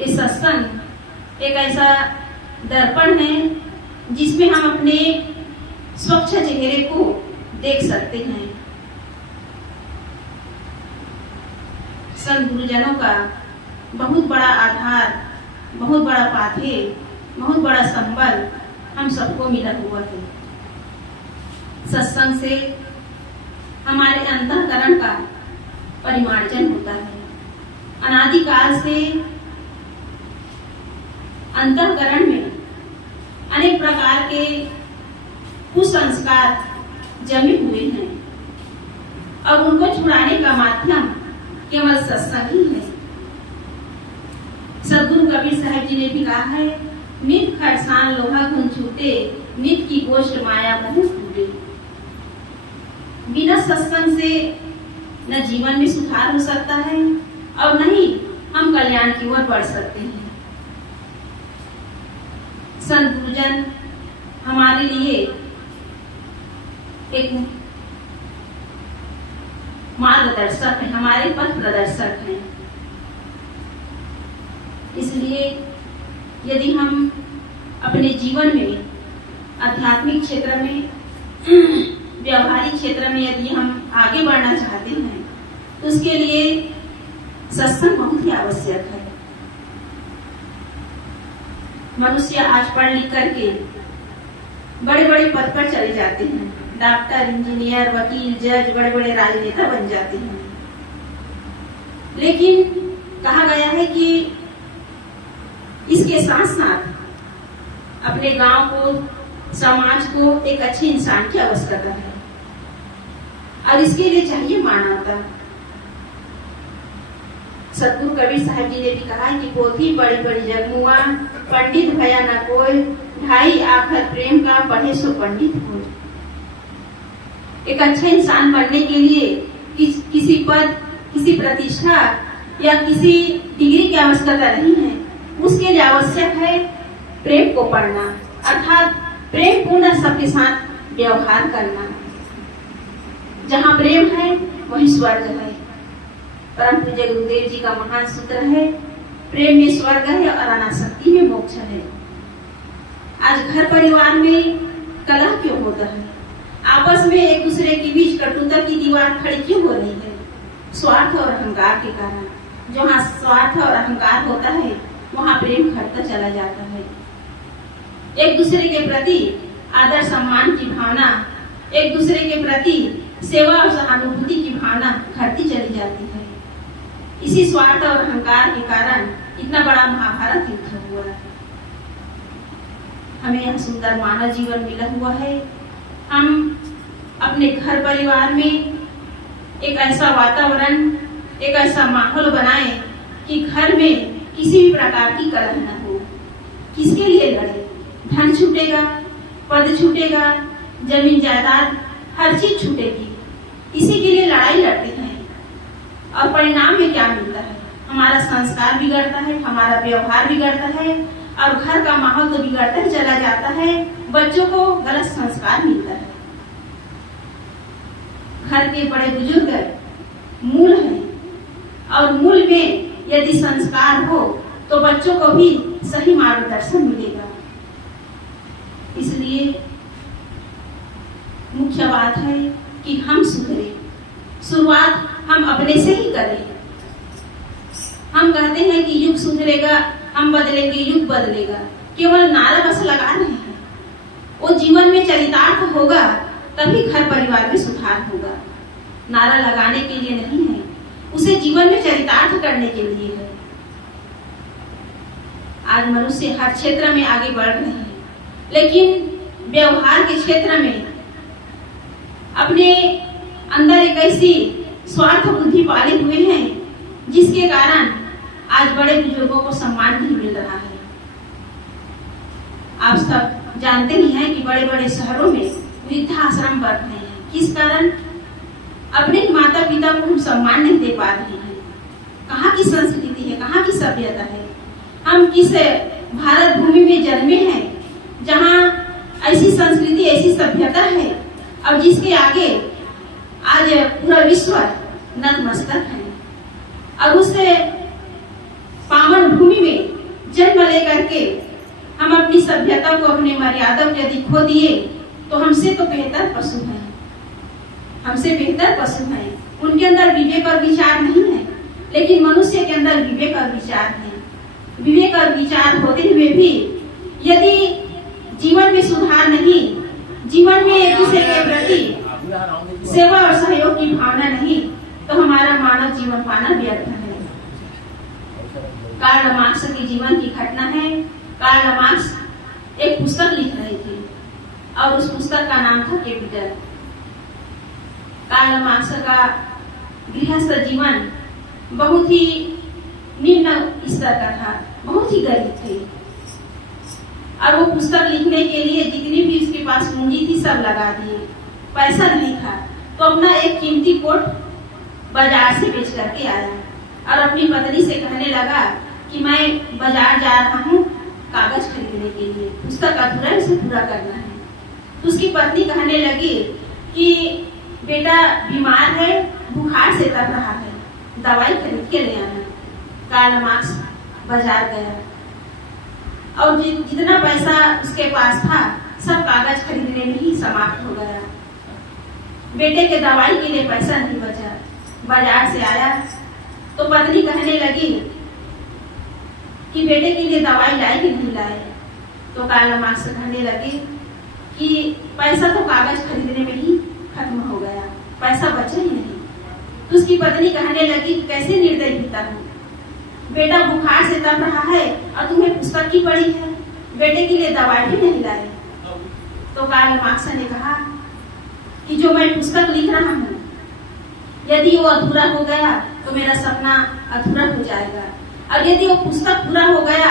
ये सत्संग एक ऐसा दर्पण है जिसमें हम अपने स्वच्छ चेहरे को देख सकते हैं। संत गुरुजनों का बहुत बड़ा आधार, बहुत बड़ा पाथे, बहुत बड़ा संबल हम सबको मिला हुआ है। सत्संग से हमारे अंतःकरण का परिमार्जन होता है। अनादिकाल से अंतःकरण में अनेक प्रकार के कुसंस्कार जमे हुए हैं और उनको छुड़ाने का माध्यम केवल सत्संग ही है। सदगुरु कबीर साहब जी ने भी कहा है, नित खरसान लोहा घुन छूटे, नित की गोष्ठ माया बहुत टूटे। बिना सत्संग से न जीवन में सुधार हो सकता है और न ही हम कल्याण की ओर बढ़ सकते हैं। संत गुरुजन हमारे लिए एक मार्गदर्शक है, हमारे पथ प्रदर्शक हैं। इसलिए यदि हम अपने जीवन में आध्यात्मिक क्षेत्र में, व्यवहारिक क्षेत्र में यदि हम आगे बढ़ना चाहते हैं तो उसके लिए सत्संग बहुत ही आवश्यक है। मनुष्य आज पढ़ लिख करके बड़े बड़े पद पर चले जाते हैं, डॉक्टर, इंजीनियर, वकील, जज, बड़े बड़े राजनेता बन जाते हैं। लेकिन कहा गया है कि इसके साथ साथ अपने गांव को, समाज को एक अच्छे इंसान की आवश्यकता है और इसके लिए चाहिए मानवता। सतगुरु कबीर साहब जी ने भी कहा कि पोथी बड़ी बड़ी जगमुआ, पंडित भया न कोई, ढाई आखर प्रेम का पढ़े सो पंडित हो। एक अच्छे इंसान बनने के लिए किसी पद, किसी प्रतिष्ठा या किसी डिग्री की आवश्यकता नहीं है। उसके लिए आवश्यक है प्रेम को पढ़ना, अर्थात प्रेम पूर्ण सबके साथ व्यवहार करना। जहाँ प्रेम है वही स्वर्ग है। परम पूज्य गुरुदेव जी का महान सूत्र है, प्रेम में स्वर्ग है और अनासक्ति में मोक्ष है। आज घर परिवार में कलह क्यों होता है? आपस में एक दूसरे के बीच कटुता की दीवार खड़ी क्यों हो रही है? स्वार्थ और अहंकार के कारण। जहाँ स्वार्थ और अहंकार होता है वहाँ प्रेम घटता चला जाता है। एक दूसरे के प्रति आदर सम्मान की भावना, एक दूसरे के प्रति सेवा और सहानुभूति की भावना घटती चली जाती है। इसी स्वार्थ और अहंकार के कारण इतना बड़ा महाभारत युद्ध हुआ। हमें यह सुंदर मानव जीवन मिला हुआ है। हम अपने घर परिवार में एक ऐसा वातावरण, एक ऐसा माहौल बनाएं कि घर में किसी भी प्रकार की कलह न हो। किसके लिए लड़े? धन छूटेगा, पद छूटेगा, जमीन जायदाद, हर चीज छूटेगी। इसी के लिए लड़ाई लड़ते हैं और परिणाम में क्या मिलता है? हमारा संस्कार बिगड़ता है, हमारा व्यवहार बिगड़ता है और घर का माहौल तो बिगड़ता ही चला जाता है। बच्चों को गलत संस्कार मिलता है। घर के बड़े बुजुर्ग मूल हैं और मूल में यदि संस्कार हो तो बच्चों को भी सही मार्गदर्शन मिलेगा। इसलिए मुख्य बात है कि हम सुधरे। शुरुआत हम अपने से ही करें। हम कहते हैं कि युग सुधरेगा, हम बदलेंगे, युग बदलेगा। केवल नारा बस लगा रहे हैं। वो जीवन में चरितार्थ होगा तभी घर परिवार में सुधार होगा। नारा लगाने के लिए नहीं है, उसे जीवन में चरितार्थ करने के लिए है। आज मनुष्य हर क्षेत्र में आगे बढ़ रहे हैं, लेकिन व्यवहार के क्षेत्र में अपने अंदर एक ऐसी स्वार्थ बुद्धि पाले हुए हैं जिसके कारण आज बड़े बुजुर्गों को सम्मान नहीं मिल रहा है। आप सब जानते ही हैं कि बड़े बड़े शहरों में वृद्धाश्रम बढ़ रहे हैं। किस कारण? अपने माता पिता को हम सम्मान नहीं दे पा रहे हैं। कहाँ की संस्कृति है, कहाँ की सभ्यता है? हम किस भारत भूमि में जन्मे हैं जहाँ ऐसी संस्कृति, ऐसी सभ्यता है और जिसके आगे आज पूरा विश्व नतमस्तक है। और उस पावन भूमि में सभ्यता को, अपने मर्यादा को यदि खो दिए तो हमसे तो बेहतर पशु हैं, हमसे बेहतर पशु हैं। उनके अंदर विवेक और विचार नहीं है, लेकिन मनुष्य के अंदर विवेक और विचार है। विवेक और विचार होते हुए भी यदि जीवन में सुधार नहीं, जीवन में एक दूसरे के प्रति सेवा और सहयोग की भावना नहीं, तो हमारा मानव जीवन पाना व्यर्थ है। कार्ल मार्क्स के जीवन की घटना है। कार्ल मार्क्स एक पुस्तक लिख रहे थे और उस पुस्तक का नाम था कैपिटल। कार्ल मार्क्स का गृहस्थ जीवन बहुत ही निम्न स्तर का था, बहुत ही गरीब थे और वो पुस्तक लिखने के लिए जितनी भी उसके पास पूंजी थी सब लगा दिए। पैसा नहीं था तो अपना एक कीमती कोट बाजार से बेच करके आया और अपनी पत्नी से कहने लगा कि मैं बाजार जा रहा हूँ कागज खरीदने के लिए, पुस्तक अधूरा है, उसे पूरा करना है। तो उसकी पत्नी कहने लगी कि बेटा बीमार है, बुखार से तप रहा है, दवाई खरीद के ले आना। कार्ल मार्क्स बाजार गया और जितना पैसा उसके पास था सब कागज खरीदने में ही समाप्त हो गया। बेटे के दवाई के लिए पैसा नहीं बचा। बाजार से आया तो पत्नी कहने लगी कि बेटे के लिए दवाई लाए कि नहीं लाए। तो कार्ल मार्क्स कहने लगे कि पैसा तो कागज खरीदने में ही खत्म हो गया, पैसा बचा ही नहीं। तो उसकी पत्नी कहने लगी कैसे निर्दयी पिता हूँ, बेटा बुखार से तप रहा है और तुम्हें पुस्तक की पड़ी है, बेटे के लिए दवाई भी नहीं लाए। तो कार्ल मार्क्स ने कहा कि जो मैं पुस्तक लिख रहा हूँ यदि वो अधूरा हो गया तो मेरा सपना अधूरा हो जाएगा, और यदि वो पुस्तक पूरा हो गया